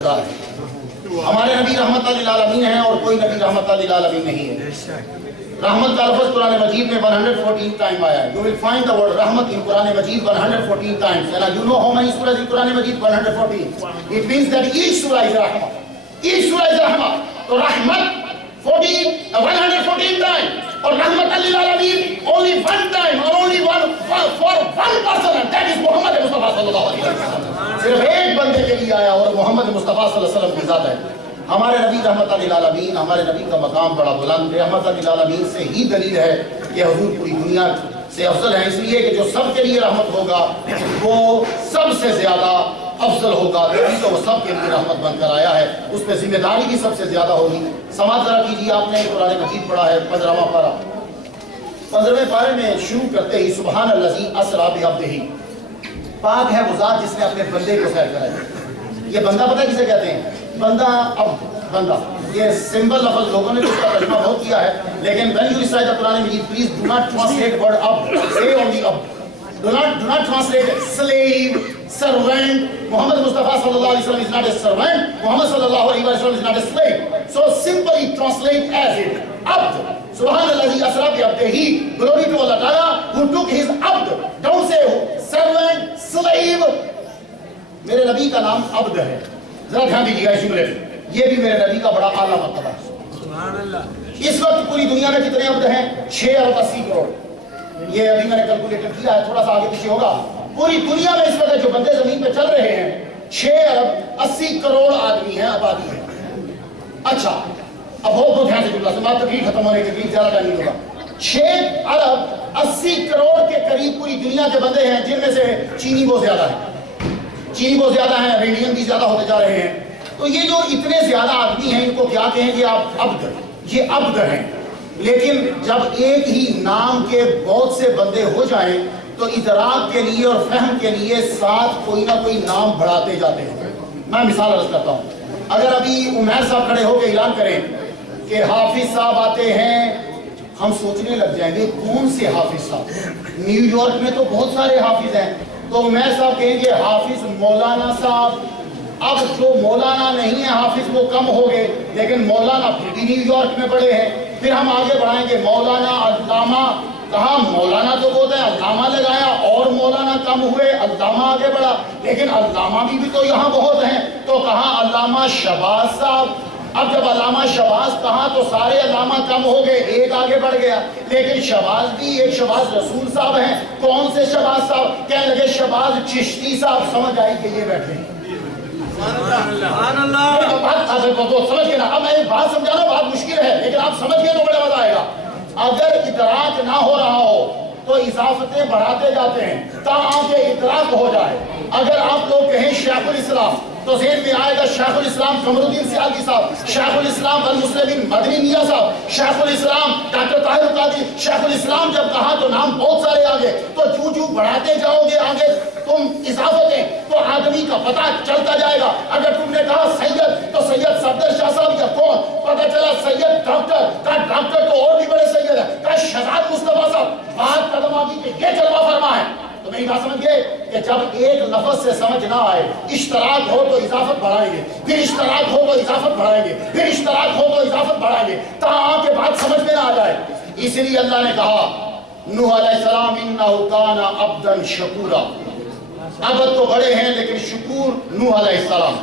ہمارے نبی رحمت للعالمین ہیں اور کوئی نبی رحمت للعالمین نہیں ہے. رحمت کا لفظ قرآن مجید میں 114 ٹائم آیا ہے. You will find the word رحمت in Quran Majeed 114 times. And you know how many surahs in Quran Majeed 114. It means that each surah is رحمت. Each surah is رحمت. تو رحمت 114 times. اور رحمت للعالمین only one time or only one for one person, and that is محمد مصطفیٰ صلی اللہ علیہ وسلم. صرف ایک بندے کے لیے آیا اور محمد مصطفیٰ صلی اللہ علیہ وسلم کی ذات ہے. ہمارے نبی رحمت للعالمین، ہمارے نبی کا مقام بڑا بلند. رحمت للعالمین سے ہی دلیل ہے کہ حضور پوری دنیا سے افضل ہے، اس لیے کہ جو سب کے لیے رحمت ہوگا وہ سب سے زیادہ افضل ہوگا. تو وہ سب کے لیے رحمت بن کر آیا ہے، اس پہ ذمہ داری بھی سب سے زیادہ ہوگی. سماعت ذرا کیجیے، آپ نے قرآن مجید پڑھا ہے 15واں پارہ. 15ویں پارے میں شروع کرتے ہی سبحان الذی اسریٰ بعبدہ، پاک ہے وہ ذات جس نے اپنے بندے کو سیر کرایا. یہ بندہ پتہ کسے کہتے ہیں؟ بندہ بندہ یہ سمبل لفظ لوگوں نے اس کا ترجمہ بہت کیا ہے، لیکن when you recite the Quran Majeed please do not translate word Abdul, say only Abdul. Do not translate slave, servant. Muhammad Mustafa sallallahu alaihi wasallam is not a servant. Muhammad sallallahu alaihi wasallam is not a slave. So simply translate as it abd. Subhanallahi asra bi abdihi. Glory to Allah Ta'ala who took his abd. Don't say servant, slave. میرے نبی کا نام عبد ہے. ذرا دھیان دیجیے گا اس جملے پہ. یہ بھی میرے نبی کا بڑا اعلیٰ مرتبہ ہے. سبحان اللہ. اس وقت پوری دنیا میں کتنے عبد ہیں؟ 6 ارب 80 کروڑ. یہ ابھی میں نے کیلکولیٹر کیا ہے، تھوڑا سا آگے پیچھے ہوگا. پوری دنیا میں اس وقت جو بندے زمین پہ چل رہے ہیں 6 ارب 80 کروڑ آدمی ہیں، آبادی ہے. اچھا اب بہت دھیان سے جملہ سننا، تقریر ختم ہونے کے قریب زیادہ ٹائم نہیں ہوگا. 6 ارب 80 کروڑ کے قریب پوری دنیا کے بندے ہیں، جن میں سے چینی بہت زیادہ ہے. چینی بہت زیادہ ہیں، انڈین بھی زیادہ ہوتے جا رہے ہیں. تو یہ جو اتنے زیادہ آدمی ہیں ان کو کیا کہیں گے آپ؟ عبد. یہ عبد ہیں. لیکن جب ایک ہی نام کے بہت سے بندے ہو جائیں تو ادراک کے لیے اور فہم کے لیے ساتھ کوئی نہ کوئی نام بڑھاتے جاتے ہیں. میں مثال عرض کرتا ہوں. اگر ابھی عمیر صاحب کھڑے ہو کے اعلان کریں کہ حافظ صاحب آتے ہیں، ہم سوچنے لگ جائیں گے کون سے حافظ صاحب؟ نیو یارک میں تو بہت سارے حافظ ہیں. تو عمیر صاحب کہیں گے حافظ مولانا صاحب. اب جو مولانا نہیں ہے حافظ وہ کم ہو گئے، لیکن مولانا پھر بھی نیو یارک میں بڑے ہیں. پھر ہم آگے بڑھائیں گے مولانا علامہ. کہاں مولانا تو بہت ہے، علامہ لگایا اور مولانا کم ہوئے، علامہ آگے بڑھا. لیکن علامہ بھی تو یہاں بہت ہیں، تو کہاں علامہ شہباز صاحب. اب جب علامہ شہباز کہاں تو سارے علامہ کم ہو گئے، ایک آگے بڑھ گیا. لیکن شہباز بھی ایک شہباز رسول صاحب ہیں. کون سے شہباز صاحب؟ کہنے لگے شہباز چشتی صاحب. سمجھ آئی کہ یہ بیٹھے ہیں. سمجھ گئے نا؟ اب میں بات سمجھانا بات مشکل ہے، لیکن آپ سمجھ گئے تو بڑا مزہ آئے گا. اگر ادراک نہ ہو رہا ہو تو اضافتیں بڑھاتے جاتے ہیں تاکہ ادراک ہو جائے. اگر آپ لوگ کہیں شیخ الاسلام تو ذہن میں آئے گا شیخ الاسلام قمر الدین سیالوی صاحب، شیخ الاسلام المسلمین مدنی میاں صاحب، شیخ الاسلام ڈاکٹر طاہر القادری. شیخ الاسلام جب کہا تو نام بہت سارے آگے. تو جو بڑھاتے جاؤ گے آگے تم اضافتیں تو آدمی کا پتہ چلتا جائے گا. اگر تم نے کہا سید تو سید صفدر شاہ صاحب یا کون، پتہ چلا سید ڈاکٹر کا. ڈاکٹر تو اور بھی بڑے سید ہیں، کا شہزاد مصطفیٰ صاحب. بات قدم آگی کہ یہ جلوہ فرما ہے. تو میری بات سمجھ گئے کہ جب ایک لفظ سے سمجھ نہ آئے، اشتراک ہو تو اضافت بڑھائیں گے، پھر اشتراک ہو تو اضافت بڑھائیں گے، پھر اشتراک ہو تو اضافت بڑھائیں گے تاکہ کے بات سمجھ میں نہ آ جائے. اس لیے اللہ نے کہا نوح علیہ السلام انہ کان عبدا شکورا. عبد تو بڑے ہیں لیکن شکور نوح علیہ السلام.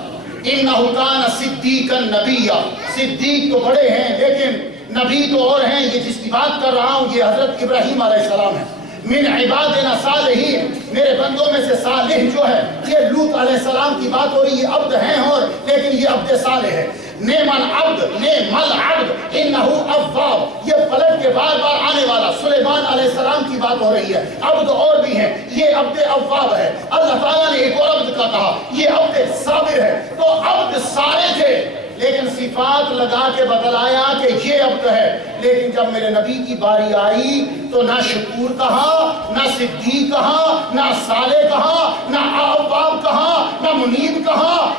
انہ کان صدیقا نبیا. صدیق تو بڑے ہیں لیکن نبی تو اور ہیں. یہ جس کی بات کر رہا ہوں یہ حضرت ابراہیم علیہ السلام ہے. من عبادنا صالحین، میرے بندوں میں سے صالح جو ہے یہ لوط علیہ السلام کی بات ہو رہی ہے. عبد ہیں اور لیکن یہ عبد صالح ہے. نعم العبد نعم العبد انہ اواب، یہ پلٹ کے بار بار آنے والا سلیمان علیہ السلام کی بات ہو رہی ہے. عبد اور بھی ہیں، یہ عبد اواب ہے. اللہ تعالیٰ نے ایک اور عبد کا کہا، یہ عبد صابر ہے. تو عبد سارے تھے لیکن صفات لگا کے بتلایا کہ یہ عبد ہے. لیکن جب میرے نبی کی باری آئی تو نہ شکور کہا، نہ صدیق کہا، نہ صالح کہا، نہ اواب کہا، نہ منیب کہا.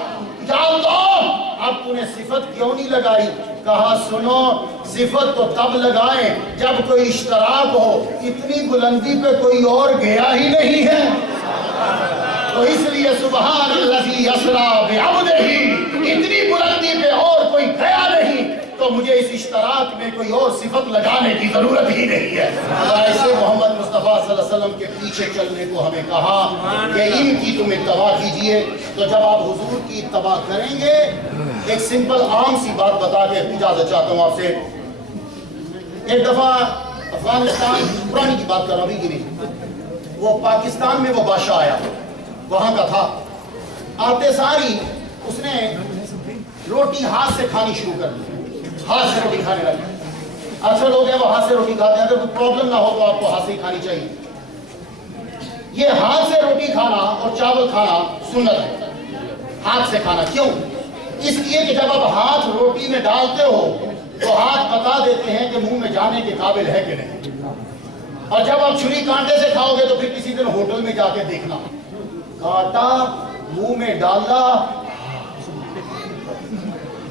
یا اللہ اب تو نے صفت کیوں نہیں لگائی؟ کہا سنو صفت تو تب لگائیں جب کوئی اشتراک ہو. اتنی بلندی پہ کوئی اور گیا ہی نہیں ہے. تو اس لیے سبحان الذی اسری بعبدہ اتنی بلندی پہ اور کوئی گیا نہیں، تو مجھے اس اشتراک میں کوئی اور صفت لگانے کی ضرورت ہی نہیں ہے۔ ایسے محمد مصطفیٰ صلی اللہ علیہ وسلم کے پیچھے چلنے کو ہمیں کہا کہ ان کی تم اتباع کیجئے۔ تو جب آپ حضور کی اتباع کریں گے، ایک سمپل عام سی بات بتا کے اجازت چاہتا ہوں آپ سے۔ ایک دفعہ افغانستان، پرانی کی بات کر رہا ہوں ابھی کی نہیں، وہ پاکستان میں وہ بادشاہ آیا، وہاں کا تھا۔ آتے ساری اس نے روٹی ہاتھ سے کھانی شروع کر دی، ہاتھ سے روٹی کھانے لگے۔ اکثر لوگ ہیں وہ ہاتھ سے روٹی کھاتے ہیں، اگر کوئی پرابلم نہ ہو تو آپ کو ہاتھ سے ہی کھانی چاہیے۔ یہ ہاتھ سے روٹی کھانا اور چاول کھانا سنت ہے، ہاتھ سے کھانا۔ کیوں؟ اس لیے کہ جب آپ ہاتھ روٹی میں ڈالتے ہو تو ہاتھ بتا دیتے ہیں کہ منہ میں جانے کے قابل ہے کہ نہیں، اور جب آپ چھری کانٹے سے کھاؤ گے تو پھر کسی دن ہوٹل میں جا کے دیکھنا، کانٹا منہ میں ڈالا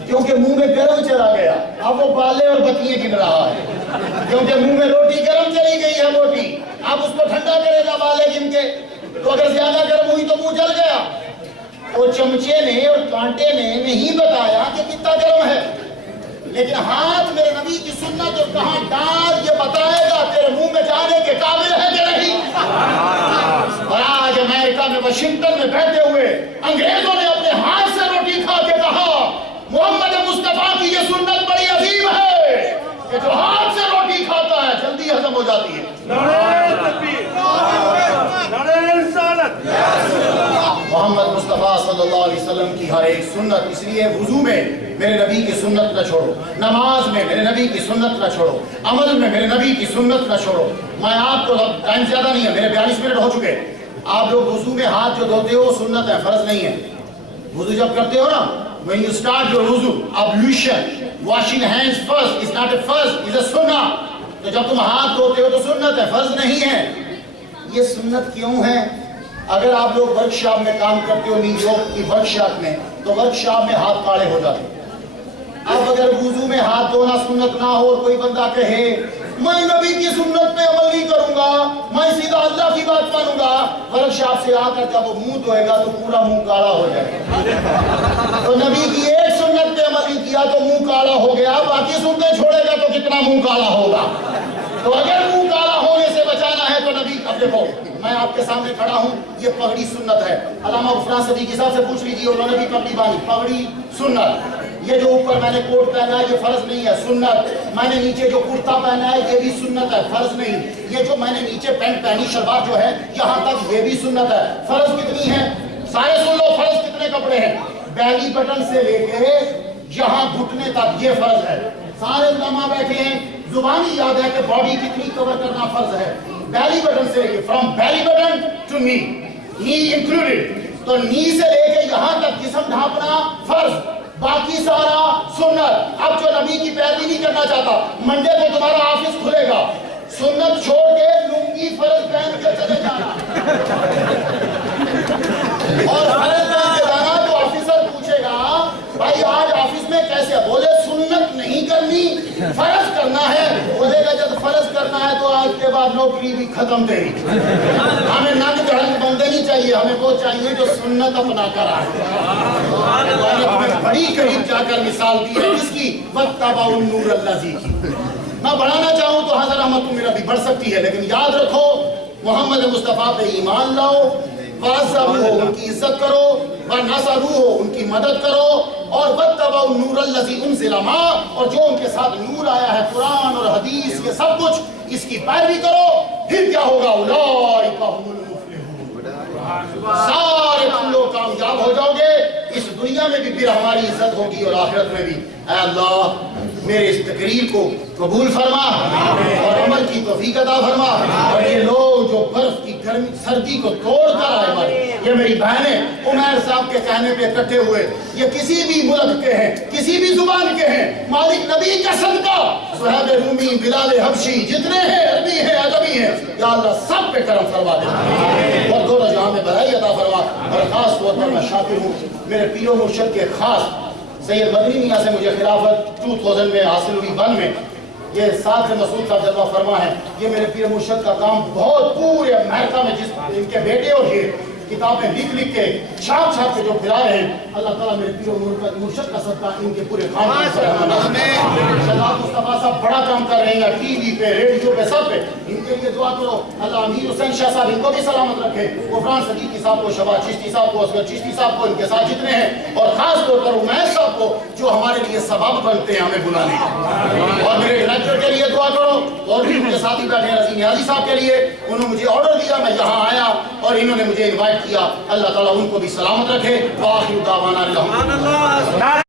کیونکہ منہ میں گرم چلا گیا، اب وہ بالے اور بتیاں گن رہا ہے، کیونکہ منہ میں روٹی گرم چلی گئی ہے موٹی، اب اس کو ٹھنڈا کرے گا بالے گن کے، تو اگر زیادہ گرم ہوئی تو منہ جل گیا۔ وہ چمچے نے اور کانٹے نے نہیں بتایا کہ کتنا گرم ہے، لیکن ہاتھ میرے نبی کی سنت اور کہاں ڈال یہ بتائے گا تیرے منہ میں جانے کے قابل ہے کہ نہیں۔ اور آج امریکہ میں واشنگٹن میں بیٹھے ہوئے انگریزوں نے اپنے ہاتھ سے روٹی کھا کے کہا محمد مصطفیٰ کی یہ سنت بڑی عظیم ہے کہ جو ہاتھ سے روٹی کھاتا ہے جلدی ہضم ہو جاتی ہے۔ نعرہ تکبیر، نعرہ رسالت۔ محمد مصطفیٰ صلی اللہ علیہ وسلم کی ہر ایک سنت، اس لیے وضو میں میرے نبی کی سنت نہ چھوڑو، نماز میں میرے نبی کی سنت نہ چھوڑو، عمل میں میرے نبی کی سنت نہ چھوڑو۔ میں آپ کو ٹائم زیادہ نہیں ہے، میرے 42 منٹ ہو چکے۔ آپ لوگ وضو میں ہاتھ جو دھوتے ہو سنت ہے، فرض نہیں ہے۔ وضو جب کرتے ہو نا، when you start your wudu, ablution, washing hands first is not a first, is a sunnah۔ تو جب تم ہاتھ دھوتے ہو تو سنت ہے، فرض نہیں ہے۔ یہ سنت کیوں ہے؟ اگر آپ لوگ ورکشاپ میں کام کرتے ہو، نیو یارک کی ورکشاپ میں، تو ورکشاپ میں ہاتھ کاڑے ہو جاتے ہیں۔ اب اگر وضو میں ہاتھ دھونا سنت نہ ہو اور کوئی بندہ کہے میں نبی کی سنت پہ عمل نہیں کروں گا، میں سیدھا اللہ کی بات مانوں گا، ورکشاپ سے آ کر جب وہ منہ دھوئے گا تو پورا منہ کالا ہو جائے گا۔ تو نبی کی ایک سنت پہ عمل نہیں کیا تو منہ کالا ہو گیا، باقی سنتیں چھوڑے گا تو کتنا منہ کالا ہوگا۔ تو اگر منہ کالا ہونے سے بچانا ہے تو نبی، اب دیکھو میں آپ کے سامنے کھڑا ہوں، یہ پگڑی سنت ہے۔ علامہ غفران صدیقی صاحب سے پوچھ لیجیے، انہوں نے بھی پگڑی باندھی، پگڑی سنت۔ یہ جو اوپر میں نے کوٹ پہنا ہے یہ فرض نہیں ہے، سنت۔ میں نے نیچے جو کرتا پہنا ہے یہ بھی سنت ہے، فرض نہیں۔ یہ جو میں نے نیچے پینٹ پہنی شلوار جو ہے یہاں تک یہ بھی سنت ہے۔ فرض کتنی ہے؟ سارے سن لو، فرض کتنے کپڑے ہیں؟ بیلی بٹن سے لے کے یہاں گھٹنے تک یہ فرض ہے۔ سارے علماء بیٹھے ہیں، زبانی یاد ہے کہ باڈی کتنی کور کرنا فرض ہے۔ بیلی بٹن سے لے کے فرام بیلی بٹن ٹو نی، نی انکلوڈیڈ، تو نی سے لے کے یہاں تک جسم ڈھانپنا فرض، باقی سارا سنت۔ اب جو نبی کی پیروی نہیں کرنا چاہتا، منڈے کو تمہارا آفس کھلے گا، سنت چھوڑ کے لنگی فرض پہن کے چلے جانا، اور فرض پہن کے جانا تو آفیسر پوچھے گا بھائی آج آفس میں کیسے؟ بولے سنت نہیں کرنی، فرض کرنا ہے۔ بولے گا جب فرض کرنا ہے تو آج کے بعد نوکری بھی ختم تیری۔ ہمیں ننگ دھڑنگ بندے نہیں چاہیے، ہمیں وہ چاہیے جو سنت اپنا کر آئے۔ بڑی قریب جا کر مثال دی ہے جس کی وَاتَّبَعُوا النُّورَ الَّذِي کی۔ میں بڑھانا چاہوں تو حضرت احمد میرا بھی بڑھ سکتی ہے، لیکن یاد رکھو محمد مصطفیٰ پہ ایمان لاؤ، وَعَزَّرُوهُ ان کی عزت کرو، وَنَصَرُوهُ ان کی مدد کرو، اور وَاتَّبَعُوا النُّورَ الَّذِي أُنزِلَ مَعَهُ اور جو ان کے ساتھ نور آیا ہے قرآن اور حدیث یہ سب کچھ اس کی پیروی کرو۔ پھر کیا ہوگا؟ أُولَٰئِكَ هُمُ الْمُفْلِحُونَ، سارے تم لوگ کامیاب ہو جاؤ گے، اس دنیا میں بھی پھر ہماری عزت ہوگی اور آخرت میں بھی۔ اے اللہ میرے اس تقریر کو قبول فرما اور عمل کی توفیق عطا فرما، اور یہ لوگ جو برف کی گرمی سردی کو توڑ کر آئے ہمارے، یہ میری بہنیں عمیر صاحب کے کہنے پہ اکٹھے ہوئے، یہ کسی بھی ملک کے ہیں، کسی بھی زبان کے ہیں، مالک نبی کا صدقہ، صہیب رومی، بلال حبشی، جتنے ہیں عربی ہیں عجمی ہیں، یا اللہ سب پہ کرم فرما دے اور دونوں جہاں میں بھلائی عطا فرما۔ اور خاص طور پر میں شاکر ہوں میرے پیر و مرشد کے خاص سید مدنی میاں سے مجھے خلافت 2000 میں حاصل ہوئی، 1 میں، یہ ساتھ سے مسعود صاحب جلوہ فرما ہے، یہ میرے پیر مرشد کا کام بہت پورے امریکہ میں جس ان کے بیٹے اور یہ کتابیں لکھ کے چھاپ کے جو پھیلا رہے ہیں، اللہ تعالیٰ میرے پیر و مرشد کا صدقہ ان کے پورے خاندان پر رحم شہزاد مصطفیٰ صاحب بڑا کام کر رہے ہیں، ٹی وی پہ، ریڈیو پہ، سب پہ، ان کے لیے دعا کرو، اللہ امیر حسین شاہ صاحب ان کو بھی سلامت رکھے، غفران صدیقی صاحب کو، شباب چشتی صاحب کو، اصغر چشتی صاحب کو، ان کے ساتھ جتنے ہیں، اور خاص طور پر عمیر صاحب کو جو ہمارے لیے سبب بنتے ہیں ہمیں بلانے کا، اور میرے ڈائریکٹر کے لیے دعا کرو، اور بھی ان کے ساتھی بیٹھے ہیں رضی نیازی صاحب کے لیے، انہوں نے مجھے آرڈر دیا، میں یہاں آیا اور انہوں نے مجھے انوائٹ کیا، اللہ تعالیٰ ان کو بھی سلامت رکھے، وآخر دعوانا الحمدللہ۔